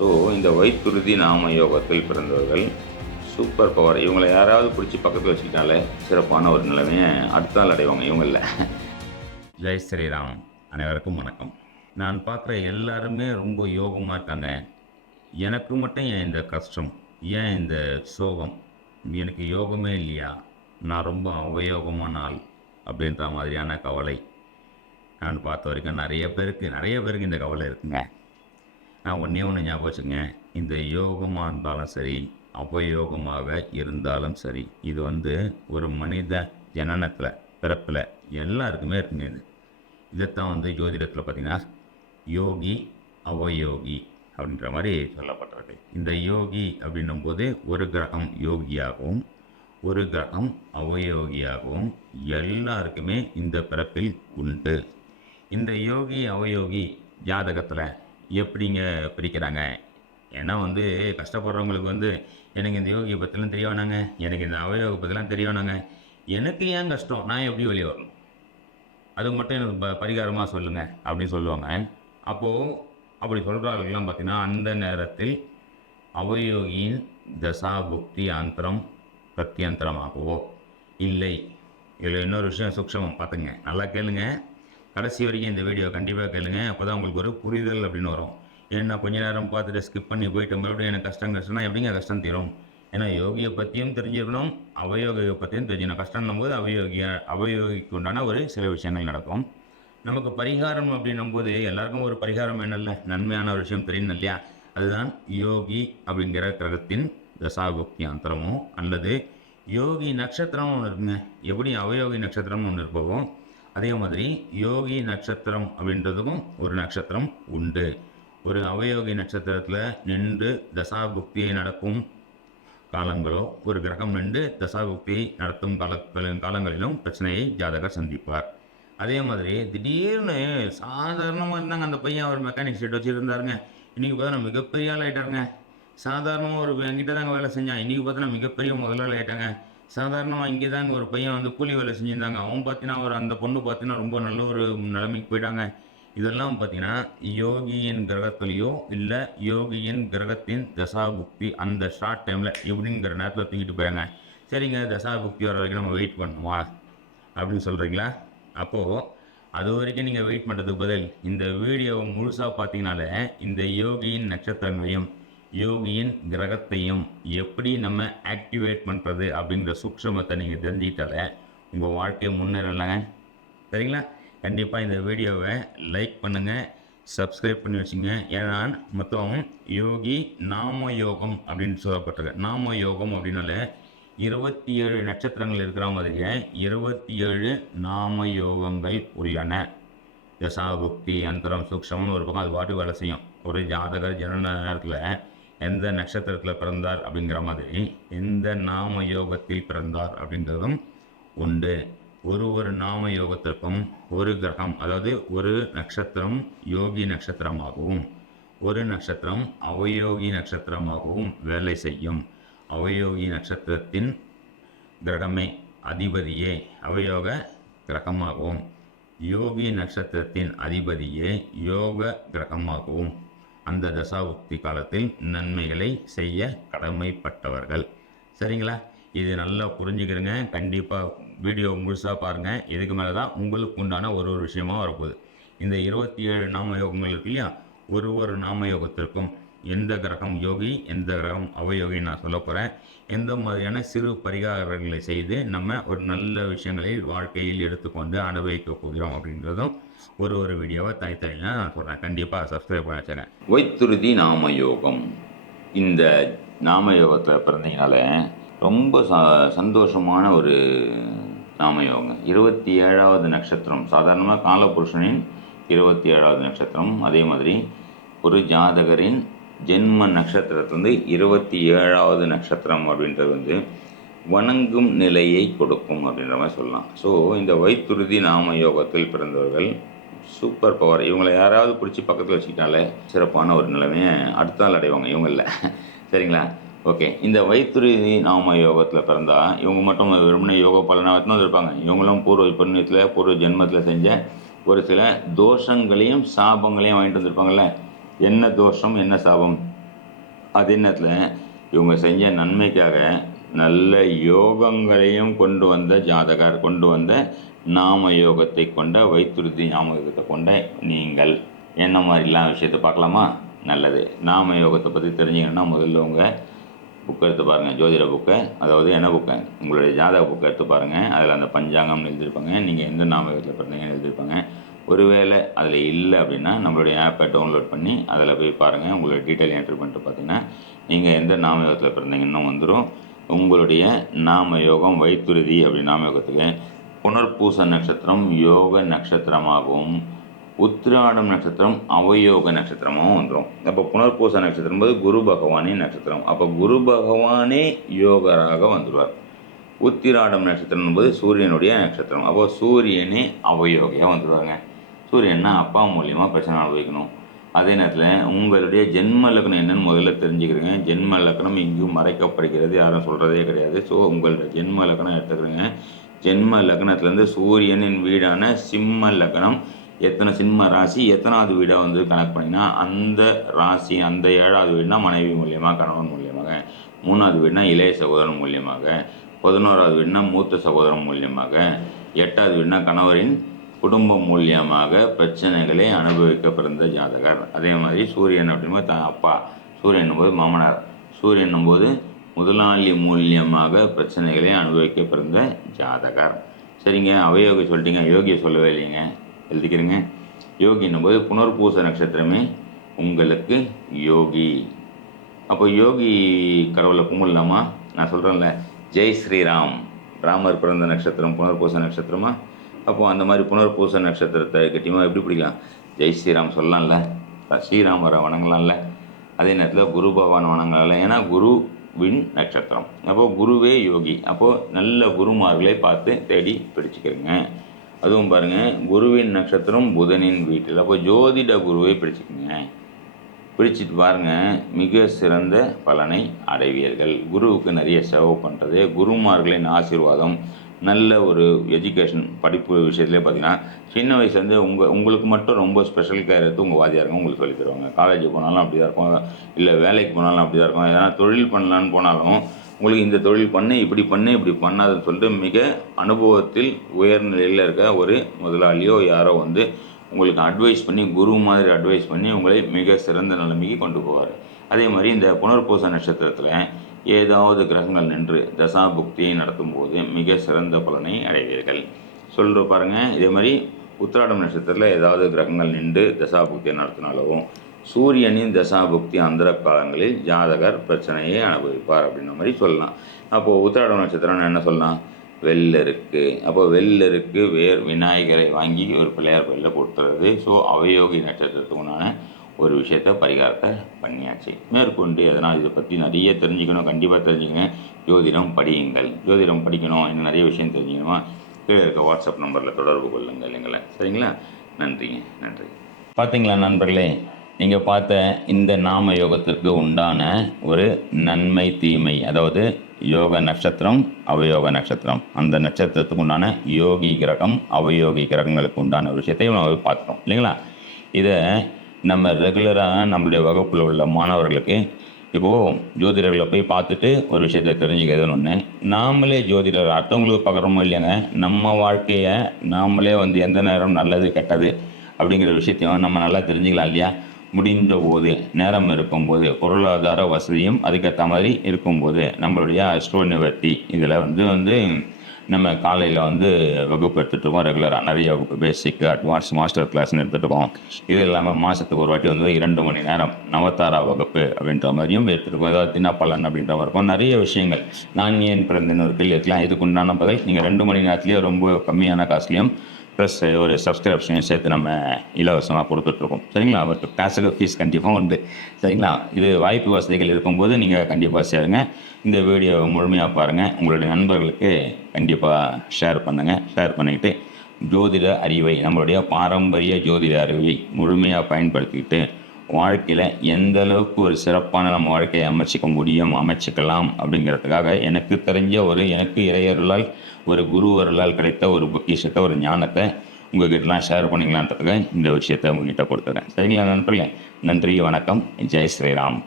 So இந்த வைத்துருதி நாம யோகத்தில் பிறந்தவர்கள் சூப்பர் பவர். இவங்களை யாராவது பிடிச்சி பக்கத்தில் வச்சுக்கிட்டாலே சிறப்பான ஒரு நிலைமையை அடுத்த நாள் அடைவாங்க இவங்களில். ஜெய் ஸ்ரீராம். அனைவருக்கும் வணக்கம். நான் பார்க்குற எல்லாருமே ரொம்ப யோகமாக இருக்காங்க. எனக்கு மட்டும் ஏன் இந்த கஷ்டம், ஏன் இந்த சோகம், எனக்கு யோகமே இல்லையா, நான் ரொம்ப அவயோகமான ஆள் அப்படின்ற மாதிரியான கவலை நான் பார்த்த வரைக்கும் நிறைய பேருக்கு இந்த கவலை இருக்குங்க. நான் ஒன்றே ஞாபகம் வச்சுங்க, இந்த யோகமாக இருந்தாலும் சரி அவயோகமாக இருந்தாலும் சரி, இது ஒரு மனித ஜனனத்தில் பிறப்பில் எல்லாருக்குமே இருக்குங்க. இதைத்தான் ஜோதிடத்தில் பார்த்திங்கன்னா யோகி அவயோகி அப்படின்ற மாதிரி சொல்லப்பட்டிருக்கு. இந்த யோகி அப்படின்னும் போது ஒரு கிரகம் யோகியாகவும் ஒரு கிரகம் அவயோகியாகவும் எல்லாருக்குமே இந்த பிறப்பில் உண்டு. இந்த யோகி அவயோகி ஜாதகத்தில் எப்படிங்க பிரிக்கிறாங்க? ஏன்னா கஷ்டப்படுறவங்களுக்கு எனக்கு இந்த யோகியை பற்றிலாம் தெரிய வேணாங்க, எனக்கு இந்த அவயோக பற்றிலாம் தெரிய வேணாங்க, எனக்கு ஏன் கஷ்டம், நான் எப்படி வெளியே வரணும், அது மட்டும் எனக்கு பரிகாரமாக சொல்லுங்கள் அப்படின்னு சொல்லுவாங்க. அப்போது அப்படி சொல்கிறார்கள்லாம் பார்த்திங்கன்னா அந்த நேரத்தில் அவயோகியின் தசா புக்தி அந்தரம் பிரத்யந்தரமாகவோ இல்லை. இதில் இன்னொரு விஷயம் சூக்ஷமம் பார்த்துங்க, நல்லா கேளுங்க, கடைசி வரைக்கும் இந்த வீடியோ கண்டிப்பாக கேளுங்க. அப்போ தான் உங்களுக்கு ஒரு புரிதல் அப்படின்னு வரும். ஏன்னா கொஞ்ச நேரம் பார்த்துட்டு ஸ்கிப் பண்ணி போயிட்டு மறுபடியும் எனக்கு கஷ்டம்னா எப்படிங்க கஷ்டம் தீரும்? ஏன்னா யோகியை பற்றியும் தெரிஞ்சுக்கணும், அவயோகியை பற்றியும் தெரிஞ்சுக்கணும். கஷ்டம்னும் போது அவயோகிக்கு உண்டான ஒரு சில விஷயங்கள் நடக்கும். நமக்கு பரிகாரம் அப்படின்னும் போது எல்லாருக்கும் ஒரு பரிகாரம் என்னல்ல, நன்மையான ஒரு விஷயம் தெரியும் இல்லையா? அதுதான் யோகி அப்படிங்கிற கிரகத்தின் தசாபுக்தி அந்தரமோ அல்லது யோகி நட்சத்திரமும் ஒன்று இருக்குங்க. எப்படி அவயோகி நட்சத்திரமும் ஒன்று இருப்போம், அதே மாதிரி யோகி நட்சத்திரம் அப்படின்றதுக்கும் ஒரு நட்சத்திரம் உண்டு. ஒரு அவயோகி நட்சத்திரத்தில் நின்று தசாபுக்தியை நடக்கும் காலங்களோ ஒரு கிரகம் நின்று தசாபுக்தியை நடத்தும் காலங்களிலும் பிரச்சனையை ஜாதகர் சந்திப்பார். அதே மாதிரி திடீர்னு சாதாரணமாக இருந்தாங்க அந்த பையன், அவர் மெக்கானிக் சீட் வச்சுருந்தாருங்க, இன்றைக்கி பார்த்தா மிகப்பெரிய ஆள் ஆகிட்டாருங்க. சாதாரணமாக ஒரு என்கிட்ட தாங்க வேலை செஞ்சான், இன்றைக்கி பார்த்தா மிகப்பெரிய முதலாளி ஆகிட்டாங்க. சாதாரணமாக இங்கே தாங்க ஒரு பையன் கூலி வேலை செஞ்சுருந்தாங்க, அவன் பார்த்தீங்கன்னா அந்த பொண்ணு பார்த்தீங்கன்னா ரொம்ப நல்ல ஒரு நிலைமைக்கு போயிட்டாங்க. இதெல்லாம் பார்த்தீங்கன்னா யோகியின் கிரகத்துலேயோ இல்லை யோகியின் கிரகத்தின் தசாபுக்தி அந்த ஷார்ட் டைமில் எப்படிங்கிற நேரத்தில் தூக்கிட்டு போயாங்க. சரிங்க, தசாபுக்தி வர வரைக்கும் நம்ம வெயிட் பண்ணுமா அப்படின்னு சொல்கிறீங்களா? அப்போது அது வரைக்கும் நீங்கள் வெயிட் பண்ணுறதுக்கு பதில் இந்த வீடியோவை முழுசாக பார்த்தீங்கனாலே இந்த யோகியின் நட்சத்திரங்களையும் யோகியின் கிரகத்தையும் எப்படி நம்ம ஆக்டிவேட் பண்ணுறது அப்படிங்கிற சூக்ஷமத்தை நீங்கள் தெரிஞ்சுக்கிட்டாலே உங்கள் வாழ்க்கையை முன்னேறலாங்க. சரிங்களா? கண்டிப்பாக இந்த வீடியோவை லைக் பண்ணுங்கள், சப்ஸ்கிரைப் பண்ணி வச்சுங்க. ஏன்னா மொத்தம் யோகி நாம யோகம் அப்படின்னு சொல்லப்பட்டிருக்கு. நாம யோகம் அப்படின்னால 27 நட்சத்திரங்கள் இருக்கிற மாதிரியே 27 நாம யோகங்கள் உள்ளன. தசாபுக்தி அந்தரம் சூக்ஷம்னு ஒரு பக்கம் அது பாட்டு வேலை செய்யும். ஒரு ஜாதகர் ஜனன நேரத்தில் எந்த நட்சத்திரத்தில் பிறந்தார் அப்படிங்கிற மாதிரி எந்த நாம யோகத்தில் பிறந்தார் அப்படின்றதும் உண்டு. ஒரு நாம யோகத்திற்கும் ஒரு கிரகம், அதாவது ஒரு நட்சத்திரம் யோகி நட்சத்திரமாகவும் ஒரு நட்சத்திரம் அவயோகி நட்சத்திரமாகவும் வேலை செய்யும். அவயோகி நட்சத்திரத்தின் கிரகமே அதிபதியே அவயோக கிரகமாகவும் யோகி நட்சத்திரத்தின் அதிபதியே யோக கிரகமாகவும் அந்த தசாபுக்தி காலத்தில் நன்மைகளை செய்ய கடமைப்பட்டவர்கள். சரிங்களா? இது நல்லா புரிஞ்சுக்கிறங்க. கண்டிப்பாக வீடியோ முழுசாக பாருங்கள். இதுக்கு மேலே தான் உங்களுக்கு உண்டான ஒரு விஷயமாக வரப்போகுது. இந்த 27 நாம யோகங்கள் இருக்கு இல்லையா, ஒரு நாம யோகத்திற்கும் எந்த கிரகம் யோகி எந்த கிரகம் அவயோகி நான் சொல்ல போகிறேன். எந்த மாதிரியான சிறு பரிகாரங்களை செய்து நம்ம ஒரு நல்ல விஷயங்களை வாழ்க்கையில் எடுத்துக்கொண்டு அனுபவிக்க போகிறோம் அப்படின்றதும் ஒரு வீடியோவை தனித்தனியாக நான் சொல்கிறேன். கண்டிப்பாக சப்ஸ்கிரைப் பண்ண வச்சுருக்கேன். வைத்துருதி நாம யோகம். இந்த நாம யோகத்தில் பிறந்தீங்கனால ரொம்ப சந்தோஷமான ஒரு நாம யோகம். 27வது நட்சத்திரம் சாதாரணமாக காலபுருஷனின் 27வது நட்சத்திரம். அதே மாதிரி ஒரு ஜாதகரின் ஜென்ம நட்சத்திரத்துலேருந்து 27வது நட்சத்திரம் அப்படின்றது வணங்கும் நிலையை கொடுக்கும் அப்படின்ற மாதிரி சொல்லலாம். ஸோ இந்த வைத்துருதி நாம யோகத்தில் பிறந்தவர்கள் சூப்பர் பவர். இவங்களை யாராவது பிடிச்சி பக்கத்தில் வச்சுக்கிட்டாலே சிறப்பான ஒரு நிலைமையை அடுத்த நாள் அடைவாங்க இவங்களில். சரிங்களா? ஓகே, இந்த வைத்துருதி நாம யோகத்தில் பிறந்தால் இவங்க மட்டும் வெறுமனே யோக பலனாகத்தான் இருப்பாங்க. இவங்களும் பூர்வ புண்ணியத்தில் பூர்வ ஜென்மத்தில் செஞ்ச ஒரு சில தோஷங்களையும் சாபங்களையும் வாங்கிட்டு வந்திருப்பாங்கள்ல. என்ன தோஷம் என்ன சாபம் அதே நேரத்தில் இவங்க செஞ்ச நன்மைக்காக நல்ல யோகங்களையும் கொண்டு வந்த ஜாதகர், கொண்டு வந்த நாம யோகத்தை கொண்ட வைத்துருதி ஞாபகத்தை கொண்ட நீங்கள் என்ன மாதிரிலாம் விஷயத்தை பார்க்கலாமா? நல்லது. நாம யோகத்தை பற்றி தெரிஞ்சிங்கன்னா முதல்ல உங்கள் புக்கை எடுத்து பாருங்கள், ஜோதிட புக்கை, அதாவது என்ன புக்கை, உங்களுடைய ஜாதக புக்கை எடுத்து பாருங்கள். அதில் அந்த பஞ்சாங்கம்னு எழுதியிருப்பாங்க, நீங்கள் எந்த நாம யோகத்தில் பிறந்தீங்கன்னு எழுதியிருப்பாங்க. ஒருவேளை அதில் இல்லை அப்படின்னா நம்மளுடைய ஆப்பை டவுன்லோட் பண்ணி அதில் போய் பாருங்கள். உங்களுடைய டீட்டெயில் என்ட்ரி பண்ணிட்டு பார்த்தீங்கன்னா நீங்கள் எந்த நாம யோகத்தில் பிறந்தீங்கன்னு வந்துடும். உங்களுடைய நாம யோகம் வைத்துருதி அப்படி நாம யோகத்துக்கு புனர்பூச நட்சத்திரம் யோக நட்சத்திரமாகவும் உத்திராடம் நட்சத்திரம் அவயோக நட்சத்திரமாகவும் வந்துடும். அப்போ புனர்பூச நட்சத்திரம் போது குரு பகவானின் நட்சத்திரம், அப்போ குரு பகவானே யோகராக வந்துடுவார். உத்திராடம் நட்சத்திரம் போது சூரியனுடைய நட்சத்திரம், அப்போ சூரியனே அவயோகியாக வந்துடுவாங்க. சூரியன்னா அப்பா மூலியமாக பிரச்சனை அனுபவிக்கணும். அதே நேரத்தில் உங்களுடைய ஜென்ம லக்னம் என்னன்னு முதல்ல தெரிஞ்சுக்கிறீங்க. ஜென்ம லக்னம் இங்கும் மறைக்கப்படுகிறது, யாரும் சொல்கிறதே கிடையாது. ஸோ உங்களுடைய ஜென்ம லக்னம் எடுத்துக்கிறீங்க. ஜென்ம லக்னத்துலேருந்து சூரியனின் வீடான சிம்ம லக்னம் எத்தனை சிம்ம ராசி எத்தனாவது வீடாக வந்து கனெக்ட் பண்ணிங்கன்னா அந்த ராசி அந்த 7வது வீடுனா மனைவி மூலியமாக கணவன் மூலியமாக, 3வது வீடுனா இளைய சகோதரன் மூலியமாக, 11வது வீடுனா மூத்த சகோதரன் மூலியமாக, 8வது வீடுனா கணவரின் குடும்பம் மூலியமாக பிரச்சனைகளை அனுபவிக்க பிறந்த ஜாதகர். அதே மாதிரி சூரியன் அப்படின்போது அப்பா, சூரியன் போது மாமனார், சூரியன் போது முதலாளி மூலியமாக பிரச்சனைகளை அனுபவிக்க பிறந்த ஜாதகர். சரிங்க, அவயோகி சொல்லிட்டீங்க, யோகியை சொல்லவே இல்லைங்க, எழுதிக்கிறேங்க. யோகின்னும் போது புனர்பூச நட்சத்திரமே உங்களுக்கு யோகி. அப்போ யோகி கடவுளை கும்பிடலாமா? நான் சொல்கிறேன்ல, ஜெய் ஸ்ரீராம், ராமர் பிறந்த நட்சத்திரம் புனர்பூச நட்சத்திரமா. அப்போது அந்த மாதிரி புனர்பூச நட்சத்திரத்தை கட்டியமாக எப்படி பிடிக்கலாம்? ஜெய் ஸ்ரீராம் சொல்லலாம்ல, ஸ்ரீராமரை வணங்கலாம்ல. அதே நேரத்தில் குரு பகவான் வணங்கலாம்ல, ஏன்னா குருவின் நட்சத்திரம். அப்போது குருவே யோகி. அப்போது நல்ல குருமார்களை பார்த்து தேடி பிடிச்சிக்கிறங்க. அதுவும் பாருங்கள், குருவின் நட்சத்திரம் புதனின் வீட்டில். அப்போ ஜோதிட குருவை பிடிச்சிக்கங்க. பிடிச்சிட்டு பாருங்கள், மிக சிறந்த பலனை அடைவீர்கள். குருவுக்கு நிறைய செலவு பண்ணுறது, குருமார்களின் ஆசீர்வாதம், நல்ல ஒரு எஜுகேஷன் படிப்பு விஷயத்துலேயே பார்த்தீங்கன்னா சின்ன வயசுலேருந்து உங்களுக்கு மட்டும் ரொம்ப ஸ்பெஷல் கேர் எடுத்து உங்கள் வாதியாருங்க உங்களுக்கு சொல்லி தருவாங்க. காலேஜுக்கு போனாலும் அப்படி தான் இருக்கும், இல்லை வேலைக்கு போனாலும் அப்படி தான் இருக்கும். எதனா தொழில் பண்ணலான்னு போனாலும் உங்களுக்கு இந்த தொழில் பண்ணு, இப்படி பண்ணாதுன்னு சொல்லிட்டு மிக அனுபவத்தில் உயர்நிலையில் இருக்க ஒரு முதலாளியோ யாரோ வந்து உங்களுக்கு அட்வைஸ் பண்ணி, குரு மாதிரி அட்வைஸ் பண்ணி உங்களை மிக சிறந்த நிலைமைக்கு கொண்டு போவார். அதே மாதிரி இந்த புனர்பூச நட்சத்திரத்தில் ஏதாவது கிரகங்கள் நின்று தசாபுக்தியை நடத்தும் போது மிக சிறந்த பலனை அடைவீர்கள். சொல்கிற பாருங்கள். இதே மாதிரி உத்திராடம் நட்சத்திரத்தில் ஏதாவது கிரகங்கள் நின்று தசாபுக்தியை நடத்தினாலும் சூரியனின் தசாபுக்தி அந்தர காலங்களில் ஜாதகர் பிரச்சனையை அனுபவிப்பார் அப்படின்ற மாதிரி சொல்லலாம். அப்போது உத்திராடம் நட்சத்திரம்னு என்ன சொல்லலாம்? வெள்ளருக்கு. அப்போ வெள்ளருக்கு விநாயகரை வாங்கி ஒரு பிள்ளையார் கோயிலில் கொடுத்துறது. ஸோ அவயோகி நட்சத்திரத்துக்கு உண்டான ஒரு விஷயத்த பரிகாரத்தை பண்ணியாச்சு. மேற்கொண்டு எதனால் இதை பற்றி நிறைய தெரிஞ்சுக்கணும், கண்டிப்பாக தெரிஞ்சுக்கங்க. ஜோதிடம் படியுங்கள். ஜோதிடம் படிக்கணும், இன்னும் நிறைய விஷயம் தெரிஞ்சுக்கணுமா? கீழே இருக்க வாட்ஸ்அப் நம்பரில் தொடர்பு கொள்ளுங்கள் எங்களை. சரிங்களா? நன்றிங்க, நன்றி. பார்த்தீங்களா நண்பர்களே, நீங்கள் பார்த்த இந்த நாம யோகத்திற்கு உண்டான ஒரு நன்மை தீமை, அதாவது யோக நட்சத்திரம் அவயோக நட்சத்திரம், அந்த நட்சத்திரத்துக்கு உண்டான யோகி கிரகம் அவயோகி கிரகங்களுக்கு உண்டான ஒரு விஷயத்தை நம்ம பார்த்துட்டோம் இல்லைங்களா? இதை நம்ம ரெகுலராக நம்மளுடைய வகுப்பில் உள்ள மாணவர்களுக்கு இப்போது ஜோதிடர்களை போய் பார்த்துட்டு ஒரு விஷயத்தை தெரிஞ்சுக்கிறதுன்னு ஒன்று, நாமளே ஜோதிடர் அடுத்தவங்களுக்கு பார்க்குறோமோ இல்லையாங்க, நம்ம வாழ்க்கையை நாமளே வந்து எந்த நேரம் நல்லது கெட்டது அப்படிங்கிற விஷயத்தையும் நம்ம நல்லா தெரிஞ்சுக்கலாம் இல்லையா? முடிந்த போது, நேரம் இருக்கும்போது, பொருளாதார வசதியும் அதுக்கேற்ற மாதிரி இருக்கும்போது நம்மளுடைய அஸ்ட்ரோ நிவர்த்தி இதில் வந்து நம்ம காலையில் வகுப்பு எடுத்துகிட்ருக்கோம். ரெகுலராக நிறைய வகுப்பு, பேசிக், அட்வான்ஸ், மாஸ்டர் கிளாஸ்னு எடுத்துகிட்ருக்கோம். இது இல்லாமல் மாதத்துக்கு ஒரு வாட்டி 2 மணி நேரம் நவதாரா வகுப்பு அப்படின்ற மாதிரியும் எடுத்துகிட்ருக்கோம். ஏதாவது தினப்பலன் அப்படின்ற மாதிரி இருக்கும். நிறைய விஷயங்கள், நான் ஏன் பிறந்தேன்னு ஒரு கேள்வி இருக்கலாம். இதுக்கு உண்டான பதில் நீங்கள் 2 மணி நேரத்துலேயே ரொம்ப கம்மியான காசுலேயும் ப்ளஸ் ஒரு சப்ஸ்கிரிப்ஷனையும் சேர்த்து நம்ம இலவசமாக கொடுத்துட்ருக்கோம். சரிங்களா? அவருக்கு கிளாஸுக்கு ஃபீஸ் கண்டிப்பாக உண்டு. சரிங்களா? இது வாய்ப்பு வசதிகள் இருக்கும்போது நீங்கள் கண்டிப்பாக சேருங்க. இந்த வீடியோவை முழுமையாக பாருங்கள். உங்களுடைய நண்பர்களுக்கு கண்டிப்பாக ஷேர் பண்ணுங்கள். ஷேர் பண்ணிக்கிட்டு ஜோதிட அறிவை, நம்மளுடைய பாரம்பரிய ஜோதிட அறிவை முழுமையாக பயன்படுத்திக்கிட்டு வாழ்க்கையில் எந்த அளவுக்கு ஒரு சிறப்பான நம்ம வாழ்க்கையை அமைச்சிக்கலாம் அப்படிங்கிறதுக்காக எனக்கு தெரிஞ்ச எனக்கு இறையருளால் ஒரு குருவருளால் கிடைத்த ஒரு பொக்கிஷத்தை, ஒரு ஞானத்தை உங்ககிட்டலாம் ஷேர் பண்ணிக்கலான்றதுக்காக இந்த விஷயத்தை உங்ககிட்ட கொடுத்துறேன். சரிங்களா நண்பர்களே? நன்றி, வணக்கம், ஜெய் ஸ்ரீராம்.